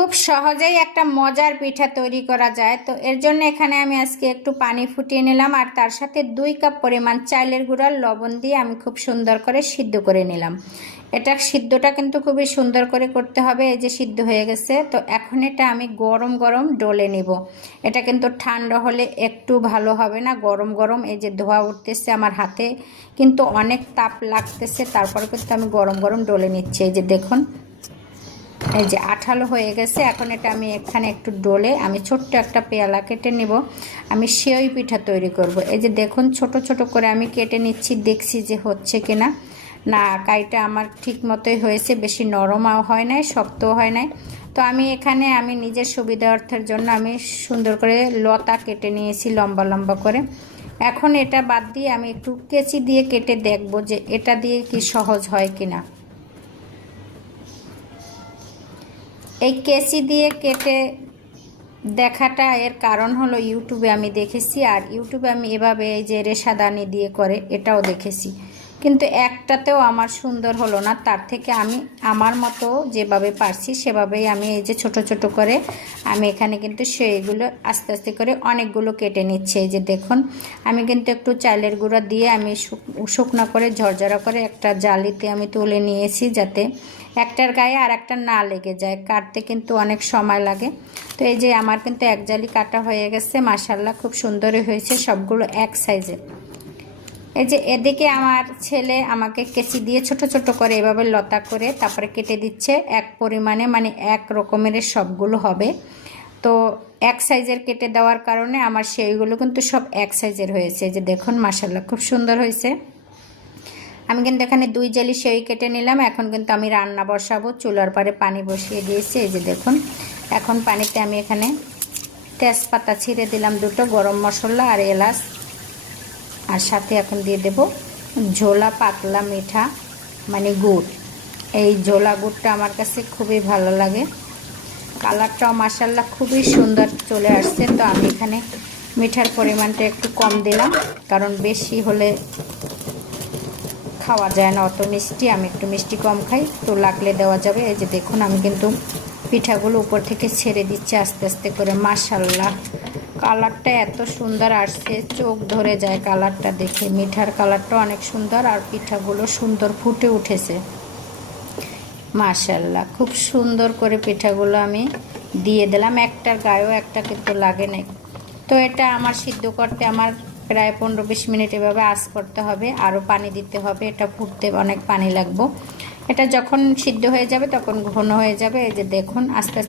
খুব সহজেই একটা মজার পিঠা তৈরি করা যায়। তো এর জন্য এখানে আমি আজকে একটু পানি ফুটিয়ে নিলাম আর তার সাথে 2 কাপ পরিমাণ চালের গুঁড়ার লবণ দিয়ে আমি খুব সুন্দর করে সিদ্ধ করে নিলাম। এটা সিদ্ধটা কিন্তু খুবই সুন্দর করে করতে হবে। এই যে সিদ্ধ হয়ে গেছে, তো এখন এটা আমি গরম গরম ডলে নিব। এটা কিন্তু ঠান্ডা হলে একটু ভালো হবে না, গরম গরম এই যে ধোয়া উঠতেছে আমার হাতে, কিন্তু অনেক তাপ লাগতেছে, তারপর কিন্তু আমি গরম গরম ডলে নিচ্ছি। এই যে দেখুন, এই যে আঠালো হয়ে গেছে। এখন এটা আমি এখানে একটু ডলে আমি ছোট্ট একটা পেয়ালা কেটে নিব। আমি সেওই পিঠা তৈরি করব। এই যে দেখুন, ছোট ছোট করে আমি কেটে নিচ্ছি, দেখছি যে হচ্ছে কিনা। না, কাইটা আমার ঠিক মতোই হয়েছে, বেশি নরমও হয় নাই, শক্তও হয় নাই। তো আমি এখানে আমি নিজের সুবিধার্থের জন্য আমি সুন্দর করে লতা কেটে নিয়েছি লম্বা লম্বা করে। এখন এটা বাদ দিয়ে আমি একটু কেচি দিয়ে কেটে দেখব যে এটা দিয়ে কি সহজ হয় কিনা। এই কেচি দিয়ে কেটে দেখাটা এর কারণ হলো ইউটিউবে আমি দেখেছি, আর ইউটিউবে আমি এভাবে এই যে রেশাদানি দিয়ে করে এটাও দেখেছি, কিন্তু একটাতেও আমার সুন্দর হলো না। তার থেকে আমি আমার মতো যেভাবে পারছি সেভাবেই আমি এই যে ছোট ছোট করে আমি এখানে কিন্তু সেইগুলো আস্তে আস্তে করে অনেকগুলো কেটে নিচ্ছি। এই যে দেখুন, আমি কিন্তু একটু চালের গুঁড়া দিয়ে আমি শুকনো করে ঝরঝরা করে একটা জালিতে আমি তুলে নিয়েছি, যাতে একটার গায়ে আর একটা না লেগে যায়। কাটতে কিন্তু অনেক সময় লাগে। তো এই যে আমার কিন্তু এক জালি কাটা হয়ে গেছে, মাশাআল্লাহ খুব সুন্দরই হয়েছে, সবগুলো এক সাইজের। এই যে এদিকে আমার ছেলে আমাকে কেচি দিয়ে ছোট ছোট করে এভাবে লতা করে তারপরে কেটে দিচ্ছে এক পরিমাণে, মানে এক রকমের সবগুলো হবে। তো এক সাইজের কেটে দেওয়ার কারণে আমার সেইগুলো কিন্তু সব এক সাইজের হয়েছে। যে দেখুন, মাশাআল্লাহ খুব সুন্দর হয়েছে। আমি কিন্তু এখানে 2 জালি সেওই কেটে নিলাম। এখন কিন্তু আমি রান্না বসাবো, চুলার পাড়ে পানি বসিয়ে দিয়েছি। এই যে দেখুন, এখন পানিতে আমি এখানে তেজপাতা ছিঁড়ে দিলাম 2টো, গরম মশলা আর এলাচ, আর সাথে এখন দিয়ে দেব ঝোলা পাতলা মিঠা মানে গুড়। এই ঝোলা গুড়টা আমার কাছে খুবই ভালো লাগে, কালারটাও মাশাআল্লাহ খুবই সুন্দর চলে আসছে। তো আমি এখানে মিঠার পরিমাণটা একটু কম দিলাম, কারণ বেশি হলে খাওয়া যায় না অত মিষ্টি, আমি একটু মিষ্টি কম খাই, তো লাগলে দেওয়া যাবে। এই যে দেখুন, আমি কিন্তু পিঠাগুলো উপর থেকে ছেড়ে দিচ্ছি আস্তে আস্তে করে। মাশাআল্লাহ কালারটা এত সুন্দর আসছে, চোখ ধরে যায় কালারটা দেখে। মিঠার কালারটা অনেক সুন্দর আর পিঠাগুলো সুন্দর ফুটে উঠেছে। মাশাআল্লাহ খুব সুন্দর করে পিঠাগুলো আমি দিয়ে দিলাম, একটার গায়েও একটা কিন্তু লাগে নাই। তো এটা আমার সিদ্ধ করতে আমার প্রায় 15-20 মিনিট এভাবে আঁচ করতে হবে, আরও পানি দিতে হবে, এটা ফুটতে অনেক পানি লাগবে। এটা যখন সিদ্ধ হয়ে যাবে তখন ঘন হয়ে যাবে। এই যে দেখুন, আস্তে আস্তে